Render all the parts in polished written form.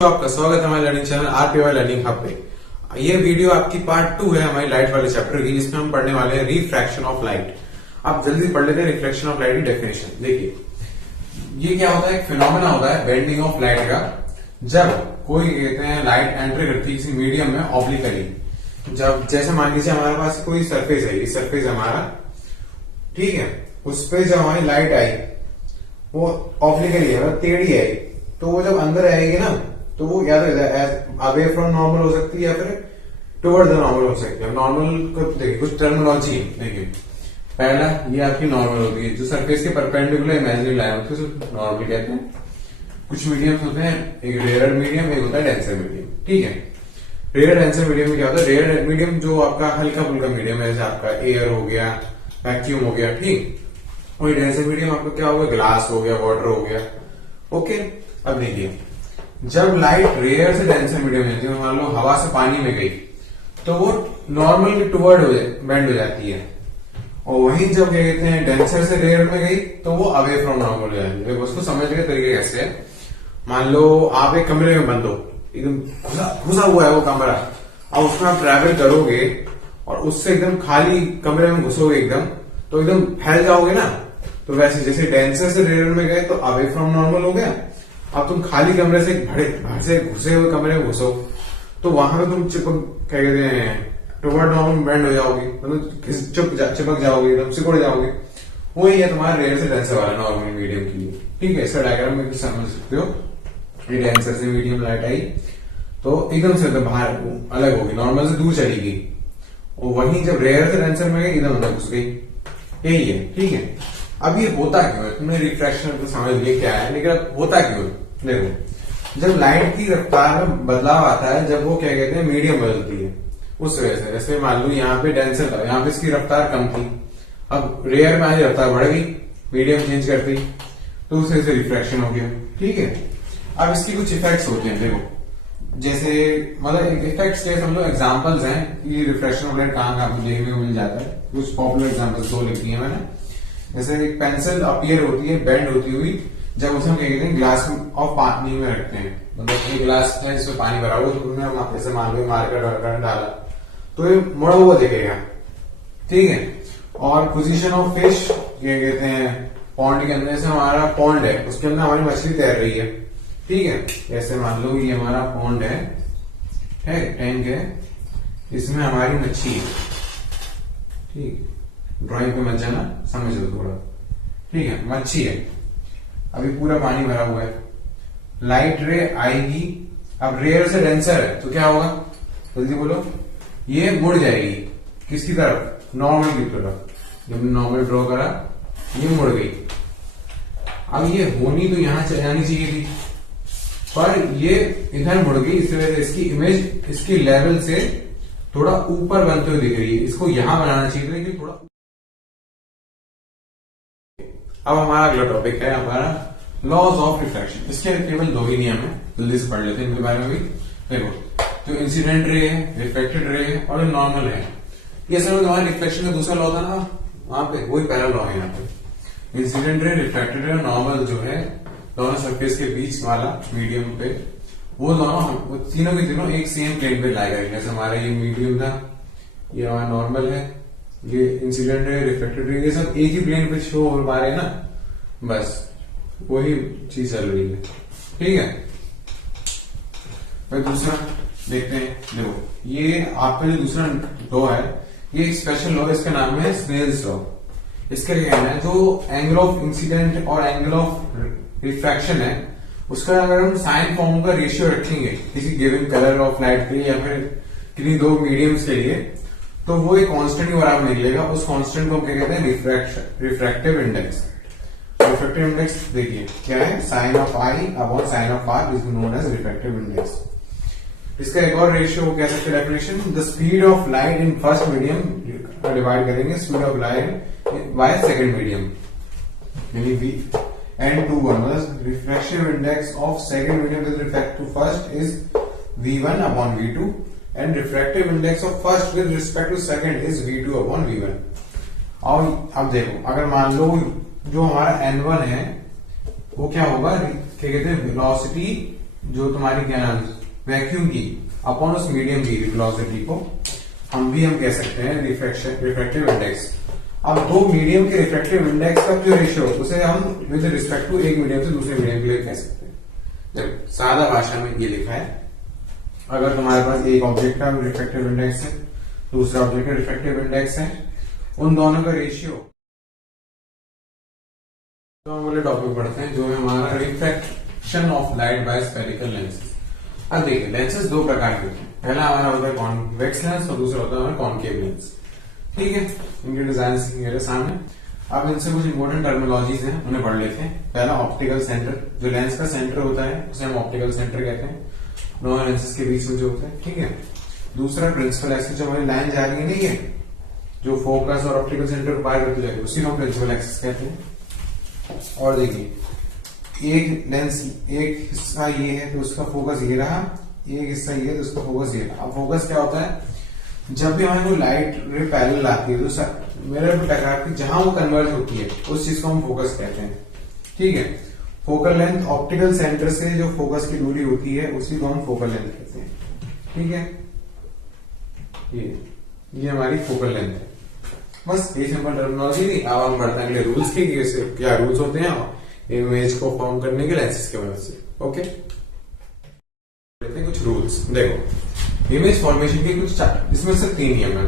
आपका स्वागत है हमारे लर्निंग चैनल आरपीवाई लर्निंग हब पे। ये वीडियो आपकी पार्ट 2 है हमारी लाइट वाले चैप्टर की, जिसमें हम पढ़ने वाले हैं रिफ्रैक्शन ऑफ लाइट। आप जल्दी पढ़ लेते हैं रिफ्लेक्शन ऑफ लाइट की डेफिनेशन। देखिए, ये क्या होता है, एक फिनोमेना होता है बेंडिंग ऑफ लाइट का। जब कोई कहते हैं लाइट एंटर करती है किसी मीडियम में ऑब्लिकली, जब जैसे मान लीजिए हमारे पास कोई सरफेस है, ये सरफेस हमारा, ठीक है, उस पर जब हमारी लाइट आई वो ऑब्लिकली है, मतलब टेढ़ी आई, तो वो जब अंदर आएगी ना तो वो या तो अवे फ्रॉम नॉर्मल हो सकती है या फिर टुवर्ड द नॉर्मल हो सकती है। नॉर्मल को देखिए, कुछ टर्मिनोलॉजी है। देखिए, पहला ये आपकी नॉर्मल होती है, जो सरफेस के परपेंडिकुलर इमेजिनरी लाइन होती है उसको नॉर्मल कहते हैं। कुछ मीडियम्स होते हैं, एक रेयर मीडियम, एक होता है डेंसर मीडियम। ठीक है, रेयर डेंसर मीडियम में क्या होता है, रेयर मीडियम जो आपका हल्का फुल्का मीडियम है, जैसे आपका एयर हो गया, वैक्यूम हो गया, ठीक। और डेंसर मीडियम आपका क्या हो गया, ग्लास हो गया, वाटर हो गया। ओके, अब देखिए, जब लाइट रेयर से डेंसर मीडियम में जाती है, मान लो हवा से पानी में गई, तो वो नॉर्मल के टुवर्ड बेंड हो जाती है। और वहीं जब क्या कहते हैं डेंसर से रेयर में गई तो वो अवे फ्रॉम नॉर्मल हो जाती है। उसको समझने का तरीके कैसे है, मान लो आप एक कमरे में बंद हो, एकदम घुसा हुआ है वो कमरा, अब उसमें आप ट्रैवल करोगे और उससे एकदम खाली कमरे में घुसोगे एकदम, तो एकदम फैल जाओगे ना। तो वैसे जैसे डेंसर से रेयर में गए तो अवे फ्रॉम नॉर्मल हो गया। अब तुम खाली कमरे से भर से घुसे हुए कमरे में घुसो तो वहां पे तुम चिपक क्या कहते हैं टुवर्ड नॉर्मल बेंड हो जाओगे, मतलब चिपक जाओगे, एकदम सिकुड़ जाओगे। वही है तुम्हारा रेयर से डेंसर वाला नॉर्मल मीडियम के लिए। ठीक है, इसका डायग्राम में समझ सकते हो। ये डेंसर से मीडियम लाइट आई तो एकदम से बाहर अलग होगी, नॉर्मल से दूर चली गई। और वहीं जब रेयर से डेंसर में गई एकदम अंदर घुस गई। यही है, ठीक है। अब ये होता क्यों है, तुमने रिफ्रैक्शन तो समझ लिया क्या है, लेकिन अब होता क्यों है? देखो, जब लाइट की रफ्तार में बदलाव आता है, जब वो क्या कहते हैं मीडियम बदलती है, उस वजह से। जैसे मान लो यहाँ पे डेंसर था, यहाँ पे इसकी रफ्तार कम थी, अब रेयर में आज रफ्तार बढ़ गई, मीडियम चेंज करती, तो उस वजह से रिफ्रैक्शन हो गया। ठीक है, अब इसकी कुछ इफेक्ट्स होते हैं। देखो, जैसे मतलब इफेक्ट्स के समझो एग्जाम्पल्स हैं कि रिफ्रैक्शन ऑफ लाइट कहाँ कहाँ देखने को मिल जाता है। कुछ पॉपुलर एग्जाम्पल्स दो लिखी है मैंने। जैसे एक पेंसिल अपीयर होती है बेंड होती हुई, जब उसे हम क्या कहते हैं ग्लास ऑफ पानी में रखते हैं, मतलब एक ग्लास है जिसमें पानी भरा हुआ, तो तुमने जैसे मान लो मार्कर डाला तो ये मुड़ा हुआ दिखेगा। ठीक है, और पोजीशन ऑफ फिश क्या कहते हैं पॉन्ड के अंदर, जैसे हमारा पॉन्ड है उसके अंदर हमारी मछली तैर रही है। ठीक है, जैसे मान लो ये हमारा पॉन्ड है, टैंक है, इसमें हमारी मच्छी है। ठीक, ड्राइंग पे मत जाना, समझ लो थोड़ा। ठीक है, मच्छी है, अभी पूरा पानी भरा हुआ है, लाइट रे आएगी, अब रेयर से डेंसर है तो क्या होगा, जल्दी बोलो, ये मुड़ जाएगी किसकी तरफ, नॉर्मल की तरफ। जब नॉर्मल ड्रॉ करा ये मुड़ गई। अब ये होनी तो यहां जानी चाहिए थी, पर ये इधर मुड़ गई, इस वजह से इसकी इमेज इसकी लेवल से थोड़ा ऊपर बनते हुए दिख रही है। इसको यहां बनाना चाहिए था, लेकिन थोड़ा। अब हमारा अगला टॉपिक है हमारा लॉज ऑफ रिफ्रैक्शन। इसके केवल दो ही नियम है, जल्दी से पढ़ लेते हैं इनके बारे में भी। देखो, जो इंसिडेंट रे है, रिफ्लेक्टेड रे है और नॉर्मल है, ये सब हमारे रिफ्लेक्शन का दूसरा लॉ था ना, वहां पे वही पहला लॉ है। यहाँ पे इंसिडेंट रे, रिफ्लेक्टेड रे और नॉर्मल जो है दोनों सरफेस के बीच वाला मीडियम पे, वो दोनों वो तीनों के तीनों एक सेम प्लेन पे लाई गई। जैसे हमारा ये मीडियम था, ये हमारा नॉर्मल है, ये इंसिडेंट रे, रिफ्लेक्टेड रे, ये सब एक ही प्लेन पे शो हो पा रहे हैं ना, बस वही चीज चल रही है। ठीक है, फिर दूसरा देखते हैं। देखो, ये आपका जो दूसरा लॉ है, ये एक स्पेशल लॉ, इसका नाम है स्नेल्स लॉ। इसका क्या कहना है, जो एंगल ऑफ इंसिडेंट और एंगल ऑफ रिफ्रैक्शन है, उसका अगर हम साइन फॉर्म का रेशियो रखेंगे किसी गिवन कलर ऑफ लाइट के लिए या फिर किसी दो मीडियम्स के लिए, तो वो एक कांस्टेंट के बराबर निकलेगा। उस कांस्टेंट को हम क्या कहते हैं, रिफ्रैक्टिव इंडेक्स। रिफ्रैक्टिव इंडेक्स देखिए क्या है, sine of i upon sine of r is known as refractive index. इसका एक और रेशियो कह सकते हैं definition, the speed of light in first medium divide करेंगे speed of light by second medium, यानी वी n21, मतलब refractive index of second medium with respect to first is v1 upon v2 and refractive index of first with respect to second is v2 upon v1। और अब देखो, अगर मान लो जो हमारा n1 है वो क्या होगा, क्या कहते हैं वेलोसिटी जो तुम्हारी क्या नाम वैक्यूम की अपॉन उस मीडियम की विस्कोसिटी को हम कह सकते हैं रिफ्रैक्टिव इंडेक्स। अब दो मीडियम के रिफ्रैक्टिव इंडेक्स का जो रेशियो उसे हम विद रिस्पेक्ट टू एक मीडियम से दूसरे मीडियम के लिए कह सकते हैं। जब सादा भाषा में ये लिखा है, अगर तुम्हारे पास एक ऑब्जेक्ट का रिफ्रैक्टिव इंडेक्स है, दूसरा ऑब्जेक्ट का रिफ्रैक्टिव इंडेक्स है, उन दोनों का रेशियो, तो हम बोले टॉपिक पढ़ते हैं जो है हमारा refraction of light bye spherical lenses. अब देखिए लेंसेज दो प्रकार के होते हैं, पहला हमारा होता है कॉन्वेक्स लेंस और दूसरा होता है हमारा कॉनकेव लेंस। ठीक है, इनके डिजाइन मेरे सामने। अब इनसे कुछ इंपॉर्टेंट टर्मिनोलॉजीज हैं, उन्हें पढ़ लेते हैं। पहला ऑप्टिकल सेंटर, जो लेंस का सेंटर होता है उसे हम ऑप्टिकल सेंटर कहते हैं, दोनों लेंसेज के बीच में जो होता है। ठीक है, दूसरा प्रिंसिपल एक्सिस, जो हमारी लाइन जा रही है नहीं है, जो फोकस और ऑप्टिकल सेंटर को पार करते जाएगी, उसी को हम प्रिंसिपल एक्सिस कहते हैं। और देखिए एक लेंस, एक हिस्सा ये है तो उसका फोकस ये रहा, एक हिस्सा ये है तो उसका फोकस ये रहा। अब फोकस क्या होता है, जब भी हमें कोई लाइट रे पैरेलल आती है तो मिरर पे टकराती, जहां वो कन्वर्ज होती है उस चीज को हम फोकस कहते हैं। ठीक है, फोकल लेंथ ऑप्टिकल सेंटर से जो फोकस की दूरी होती है उसी को हम फोकल लेंथ कहते हैं। ठीक है, ये हमारी फोकल लेंथ है। बस ये सिंपल टर्मिनोलॉजी थी। अब हम बढ़ते हैं अगले रूल्स की, क्या रूल्स होते हैं इमेज को फॉर्म करने के लेंसेज की मदद से। ओके, कुछ रूल्स देखो, इमेज फॉर्मेशन के कुछ इसमें से 3 नियम है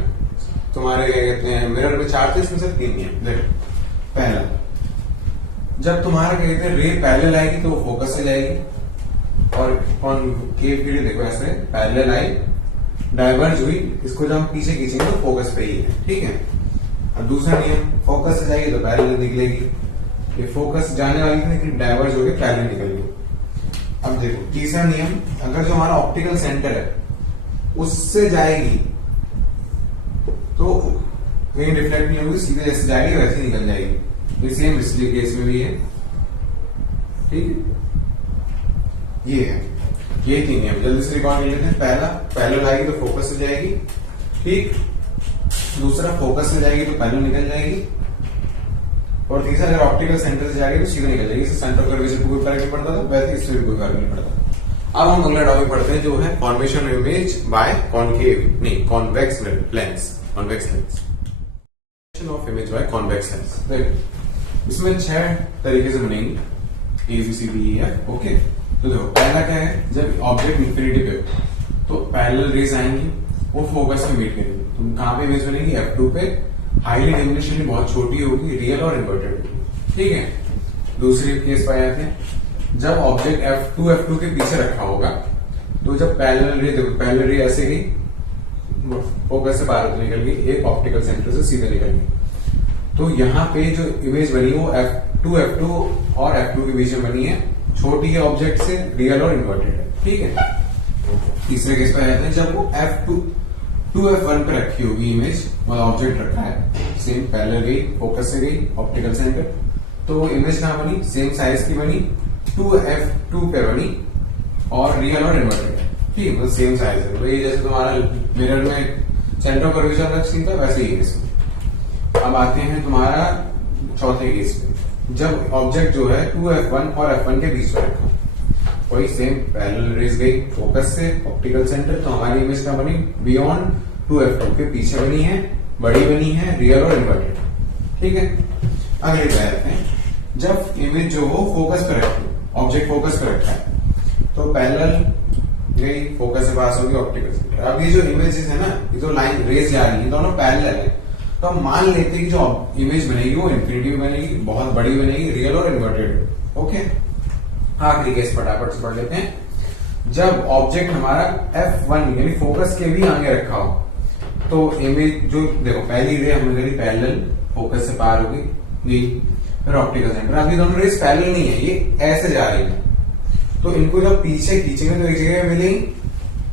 तुम्हारे, क्या कहते हैं मिरर में 4 थे, इसमें से 3 नियम। देखो पहला, जब तुम्हारा क्या कहते हैं रे पैरेलल आएगी तो वो फोकस से जाएगी, और कॉनकेव के लिए देखो ऐसे पैरेलल आई, डाइवर्ज हुई, इसको जब हम पीछे खींचेंगे तो फोकस पे ही है। ठीक है, और दूसरा नियम, फोकस से जाएगी तो पैरेलल निकलेगी, ये फोकस जाने वाली थी डाइवर्ज होकर पैरेलल निकल गई। अब देखो तीसरा नियम, अगर जो हमारा ऑप्टिकल सेंटर है उससे जाएगी तो कहीं रिफ्लेक्ट नहीं होगी, सीधे जैसे जाएगी वैसे निकल जाएगी। ये सेम इसलिए केस में भी है। ठीक है, ये है, ये 3 नियम जल्दी से रिकॉर्ड कर लेते हैं। पहला, पैरेलल आएगी तो फोकस से जाएगी। ठीक, दूसरा फोकस से जाएगी तो पैरेलल निकल जाएगी, और तीसरा अगर ऑप्टिकल सेंटर से जाएगी तो सीधे निकल जाएगी। इससे सेंटर ऑफ कर्वेचर को कोई फर्क नहीं पड़ता था, वैसे इससे भी कोई फर्क नहीं पड़ता। अब हम अगला टॉपिक पढ़ते हैं जो है formation of image by concave नहीं convex lens. Convex lens, of image by convex lens. देखो इसमें 6 तरीके से बनेंगी, ABCDEF। ओके, तो देखो पहला क्या है, जब ऑब्जेक्ट इंफिनिटी पे हो तो पैरेलल रेज आएंगी, वो फोकस में मीट करेंगी। तुम कहां पे इमेज बनेगी, F2 पे, हाईली डिमिनिशन बहुत छोटी होगी, रियल और इन्वर्टेड होगी। ठीक है, दूसरी केस पाए जाते हैं, जब ऑब्जेक्ट F2 के पीछे रखा होगा तो जब पैरेलल रे ऐसे गई, फोकस से बाहर निकल गई, एक ऑप्टिकल सेंटर से सीधे निकल गई, तो यहाँ पे जो इमेज बनी वो F2 और F2 के बीच में बनी है, छोटी है ऑब्जेक्ट से, रियल और इन्वर्टेड है। ठीक है, तीसरे केस पे आते हैं, जब वो F2 F1 पे रखी होगी इमेज, मतलब ऑब्जेक्ट रखा है, सेम पैरेलल गई, फोकस से गई ऑप्टिकल सेंटर, तो इमेज कहां बनी, सेम साइज की बनी, 2F2 पे बनी और रियल और इन्वर्टेड है। ठीक है, मतलब सेम साइज है। तो ये जैसे तुम्हारा मिरर में सेंटर ऑफ कर्वेचर अलग सीन था, वैसे ही इसमें। अब आते हैं तुम्हारा चौथे केस में, जब ऑब्जेक्ट जो है 2F1 और F1 के बीच में रखा, वही सेम पैरेलल रेज गई फोकस से ऑप्टिकल सेंटर, तो हमारी इमेज का बनी बियॉन्ड 2F2 के पीछे बनी है, बड़ी बनी है, रियल और इन्वर्टेड। ठीक है, अगले पे आते हैं, जब इमेज जो हो फोकस पे रखी, ऑब्जेक्ट फोकस पे रखा है तो पैरेलल गई, फोकस से पास होगी ऑप्टिकल सेंटर। अब ये जो इमेजेस है ना, ये जो लाइन रेज जा रही है, दोनों पैरेलल है, तो हम मान लेते हैं कि जो इमेज बनेगी वो इंफिनिटी में बनेगी, बहुत बड़ी बनेगी, रियल और इन्वर्टेड। ओके, आखिरी केस फटाफट से पढ़ लेते हैं, जब ऑब्जेक्ट हमारा F1 यानी फोकस के भी आगे रखा हो तो इमेज जो देखो पहली रे हमने करी पैरेलल, फोकस से पार हो गई, फिर ऑप्टिकल सेंटर। अब ये दोनों रेस पैरेलल नहीं है, ये ऐसे जा रही है, तो इनको जब पीछे खींचेंगे तो एक जगह मिलेंगी,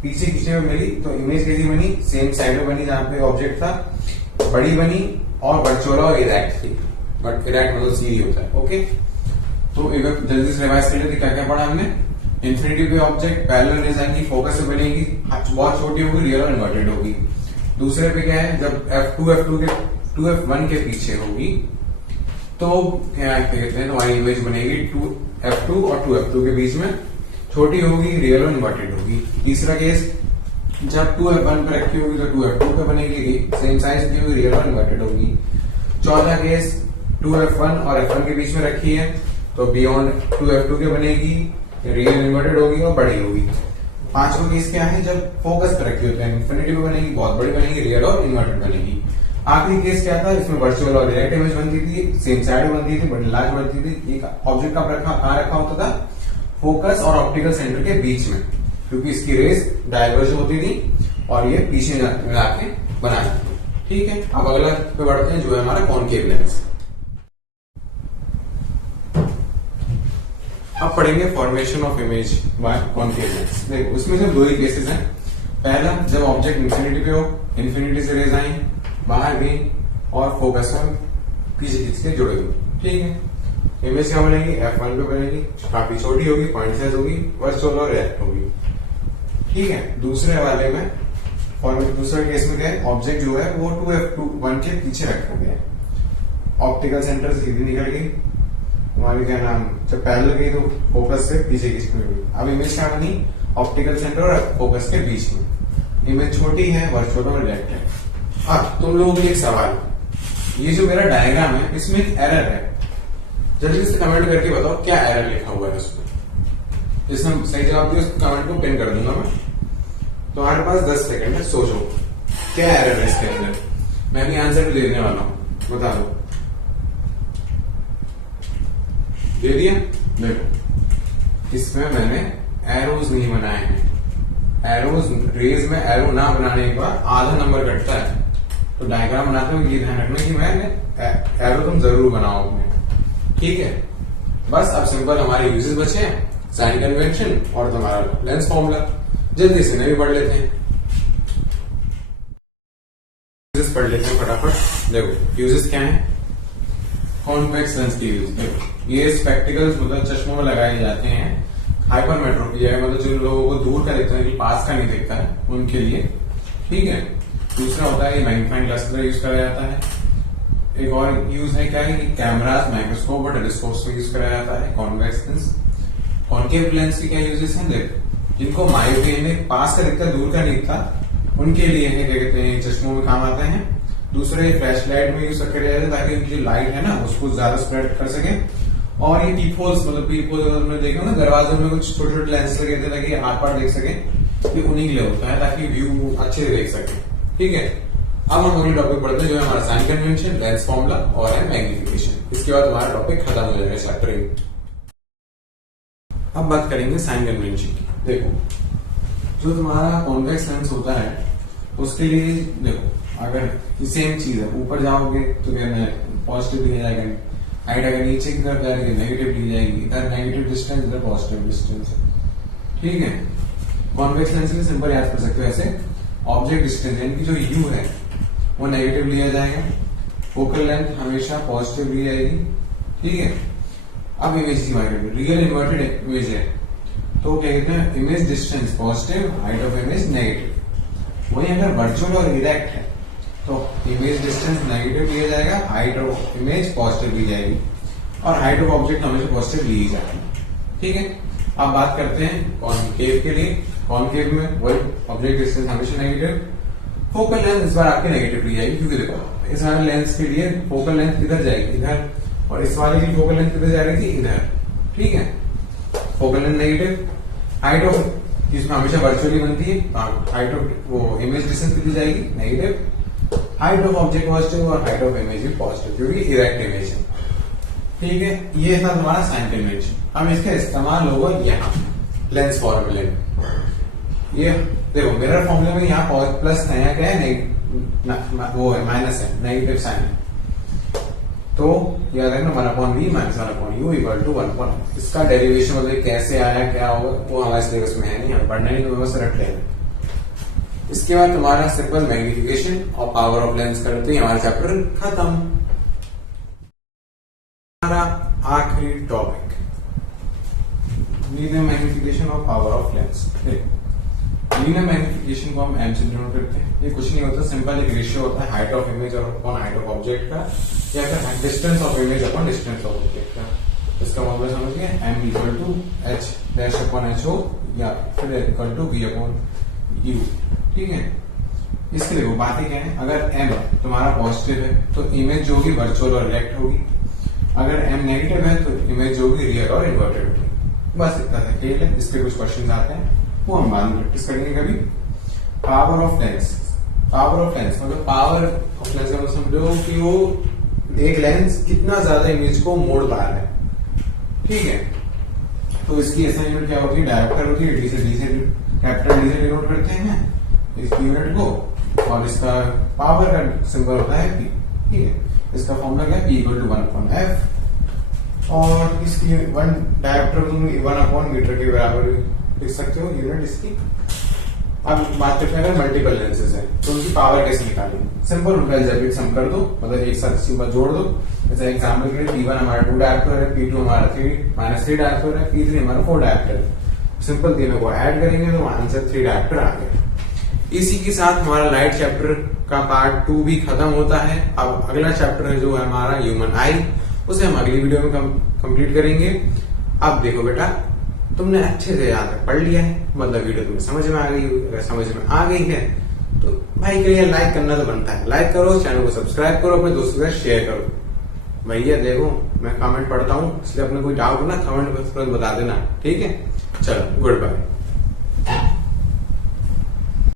पीछे खींचने में मिली तो इमेज कैसी बनी, सेम साइड में बनी जहां पे ऑब्जेक्ट था, बड़ी बनी और बड़चोला और इरेक्ट थी, बट इरेक्ट मतलब सीधी होता है। ओके, तो एक बार जल्दी से रिवाइज कर लेते, क्या क्या पढ़ा हमने। इन्फिनिटी पे ऑब्जेक्ट पैरेलल रेज आएंगी, फोकस से बनेगी, बहुत छोटी होगी, रियल और इन्वर्टेड होगी। दूसरे पे क्या है, जब F2 के पीछे होगी तो क्या कहते हैं, हमारी इमेज बनेगी 2F2 और 2F2 के बीच में, छोटी होगी, रियल और इन्वर्टेड होगी। तीसरा केस, जब 2f1 पे रखी होगी तो 2f2 पे बनेगी, सेम साइज की होगी, रियल और इन्वर्टेड होगी। चौथा केस, 2f1 और f1 के बीच में रखी है तो बियॉन्ड 2f2 के बनेगी, रियल इन्वर्टेड होगी और बड़ी होगी। पांचवा केस क्या है, जब फोकस पे रखी होती है, इन्फिनिटी पे बनेगी, बहुत बड़ी बनेगी, रियल और इन्वर्टेड बनेगी। आखिरी केस क्या था, इसमें वर्चुअल और डायरेक्ट इमेज बनती थी, सेम साइड बनती थी, बड़ी लार्ज बनती थी। एक ऑब्जेक्ट का कहां रखा होता था, फोकस और ऑप्टिकल सेंटर के बीच में, क्योंकि इसकी रेस डाइवर्ज होती थी और ये पीछे जाके बनाती थी। ठीक है, अब अगला पे बढ़ते हैं जो है हमारा कॉनकेव लेंस। अब पढ़ेंगे formation of image by concave lens. देखो उसमें सिर्फ दो ही केसेस हैं। पहला, जब ऑब्जेक्ट इन्फिनिटी पे हो, इन्फिनिटी से रेज आई बाहर गई और फोकस में पीछे खींच के जुड़ गई। ठीक है, इमेज क्या बनेगी, f1 पे बनेगी, काफी छोटी होगी, पॉइंट साइज होगी, वर्चुअल और रिएक्ट होगी। ठीक है, दूसरे वाले में दूसरे केस में क्या है, ऑब्जेक्ट जो है वो 2f1 के पीछे रखा गया है, ऑप्टिकल सेंटर से सीधी निकल गई, हमारी क्या नाम, जब पैरेलल गई तो फोकस से पीछे खींच के गई। अब इमेज क्या बनी, ऑप्टिकल सेंटर और फोकस के बीच में। इमेज छोटी है, वर्चुअल और रिएक्ट है। अब तुम लोगों के लिए एक सवाल, ये जो मेरा डायग्राम है इसमें एक एरर है, जल्दी से कमेंट करके बताओ क्या एरर लिखा हुआ है उसमें। जिसने सही जवाब दिया उस कमेंट को पिन कर दूंगा मैं। तुम्हारे पास 10 सेकंड है, सोचो क्या एरर है इसके अंदर। मैं भी आंसर भी देने वाला हूं, बता दो। दे दिया? देखो इसमें मैंने एरोज नहीं बनाए हैं। एरोज, रेज में एरो ना बनाने के बाद आधा नंबर घटता है, तो डायग्राम बनाते हुए ये ध्यान रखना कि मैंने एरो तुम जरूर बनाओ अपने। ठीक है, बस अब सिंपल हमारे यूजेस बचे हैं, साइन कन्वेंशन और तुम्हारा लेंस फॉर्मूला। जल्दी से नहीं पढ़ लेते हैं, यूजेस पढ़ लेते हैं फटाफट। देखो यूजेस क्या है, कॉन्वेक्स लेंस की यूज। देखो ये स्पेक्टिकल्स मतलब चश्मों में लगाए जाते हैं हाइपरमेट्रोपी है, मतलब जो लोगों को दूर का दिखता है, पास का नहीं दिखता है, उनके लिए। ठीक है, दूसरा होता है ये मैग्नीफाइंग ग्लास का यूज करा जाता है। एक और यूज है क्या है, कैमरास, माइक्रोस्कोप और टेलीस्कोप में यूज करा जाता है कॉन्वेक्स लेंस। कॉनकेव लेंस के क्या यूजेस हैं, देखो जिनको मायोपिया में पास का दिखता है, दूर का नहीं दिखता, उनके लिए है क्या कहते हैं, चश्मों में काम आते हैं। दूसरे फ्लैश लाइट में यूज करे जाते हैं ताकि उनकी जो लाइट है ना उसको ज्यादा स्प्रेड कर सके। और ये पीप होल्स, मतलब पीप होल तुमने देखा ना दरवाजों में कुछ छोटे छोटे लेंस लगे थे ताकि आर पार देख सके, ये उन्हीं के लिए होता है ताकि व्यू अच्छे से देख सके। ठीक है, अब हम अगले टॉपिक पढ़ते हैं जो है हमारा साइन कन्वेंशन, लेंस फॉर्मूला और है मैग्निफिकेशन। इसके बाद हमारा टॉपिक खत्म हो जाएगा चैप्टर 1। अब बात करेंगे साइन कन्वेंशन की। देखो जो तुम्हारा कॉन्वेक्स लेंस होता है उसके लिए देखो अगर सेम चीज है, ऊपर जाओगे तो क्या पॉजिटिव लिया जाएगा, हाइट अगर नीचे की तरफ जाएगी नेगेटिव ली जाएगी, इधर नेगेटिव डिस्टेंस इधर पॉजिटिव डिस्टेंस। ठीक है, कॉन्वेक्स लेंस के सिंपल याद कर सकते हो ऐसे, ऑब्जेक्ट डिस्टेंस यानी कि जो यू है वो नेगेटिव लिया जाएगा, फोकल लेंथ हमेशा पॉजिटिव ली जाएगी। ठीक है, अब इमेज की बात करें, रियल इन्वर्टेड इमेज है तो क्या कहते हैं, image distance positive, height of image negative. वही अगर वर्चुअल और इरेक्ट है तो इमेज डिस्टेंस नेगेटिव लिया जाएगा, हाइट ऑफ इमेज पॉजिटिव ली जाएगी और हाइट ऑफ ऑब्जेक्ट हमेशा पॉजिटिव ली जाएगी। ठीक है, अब बात करते हैं कॉनकेव के लिए। कॉनकेव में वही ऑब्जेक्ट डिस्टेंस हमेशा नेगेटिव, फोकल लेंथ इस बार आपके नेगेटिव ली जाएगी, क्योंकि देखो इस वाले लेंस के लिए फोकल लेंथ किधर जाएगी, इधर, और इस वाले की फोकल लेंथ किधर जाएगी, इधर। ठीक है, focal length negative, height of जिसमें हमेशा वर्चुअली बनती है, हाइट ऑफ वो इमेज डिस्टेंस कितनी जाएगी, negative, height of object positive और हाइट ऑफ इमेज भी पॉजिटिव क्योंकि इरेक्ट इमेज है। ठीक है, ये था तुम्हारा साइन कन्वेंशन। अब इसका इस्तेमाल होगा यहाँ लेंस फॉर्मूले में। ये देखो मिरर फॉर्मूले में यहाँ प्लस है, यहाँ क्या है, वो है माइनस है, नेगेटिव साइन है, तो याद रखना 1/v minus 1/u equal to 1/। इसका डेरिवेशन मतलब कैसे आया क्या होगा वो हमारे सिलेबस में है नहीं, हम पढ़ना नहीं, तो बस रट लेना। इसके बाद तुम्हारा सिंपल मैग्निफिकेशन और पावर ऑफ लेंस करते ही हमारा चैप्टर खत्म। हमारा आखिरी टॉपिक लीनियर मैग्निफिकेशन और power of lens. Linear magnification को हम एम से डिनोट करते हैं। ये कुछ नहीं होता, सिंपल एक रेशियो होता है हाइट ऑफ इमेज और अपॉन हाइट ऑफ ऑब्जेक्ट का, या फिर distance of image upon distance of object का। इसका मतलब समझ गए, m equal to H dash upon H हो या फिर equal to v upon U. ठीक है, इसके लिए वो बातें क्या है, अगर m तुम्हारा पॉजिटिव है तो इमेज जो होगी वर्चुअल और रिएक्ट होगी, अगर m नेगेटिव है तो इमेज जो होगी रियल और इन्वर्टेड होगी। बस इतना था, ठीक है। इसके कुछ क्वेश्चन आते हैं वो हम बाद में प्रैक्टिस करेंगे कभी। Power of lens, power of lens मतलब पावर ऑफ लेंस का मतलब समझो कि वो एक लेंस कितना ज्यादा इमेज को मोड़ पा रहा है। ठीक है, तो इसकी ऐसा यूनिट क्या होती है, डायोप्टर होती है, डी से कैपिटल डी से डिनोट करते हैं इसकी यूनिट को, और इसका पावर का सिंबल होता है पी। ठीक है, इसका फॉर्मूला क्या है, पी इक्वल टू 1/f, और इसकी वन डायोप्टर तुम 1/मीटर के बराबर लिख सकते हो यूनिट इसकी। अब बात करते हैं अगर मल्टीपल लेंसेज है तो उनकी पावर कैसे निकालेंगे, सिंपल होता है, जब सम कर दो, मतलब एक साथ सिंबल जोड़ दो। जैसे एग्जाम्पल के लिए P1 हमारा 2 डायोप्टर है, P2 हमारा 3 डायोप्टर है, P3 हमारा 4 डायोप्टर है। सिंपल तीनों को ऐड करेंगे तो आंसर 3 डायोप्टर आ गया। इसी के साथ हमारा लाइट चैप्टर का पार्ट 2 भी खत्म होता है। अब अगला चैप्टर है जो है हमारा ह्यूमन आई, उसे हम अगली वीडियो में कंप्लीट करेंगे। अब देखो बेटा, तुमने अच्छे से याद पढ़ लिया है, मतलब वीडियो तुम्हें समझ में आ गई। अगर समझ में आ गई है तो भाई के लिए लाइक करना तो बनता है, लाइक करो, चैनल को सब्सक्राइब करो, अपने दोस्तों के साथ शेयर करो। भैया देखो मैं कमेंट पढ़ता हूँ, इसलिए अपने कोई डाउट हो ना कमेंट में तुरंत बता देना। ठीक है, चलो गुड बाय।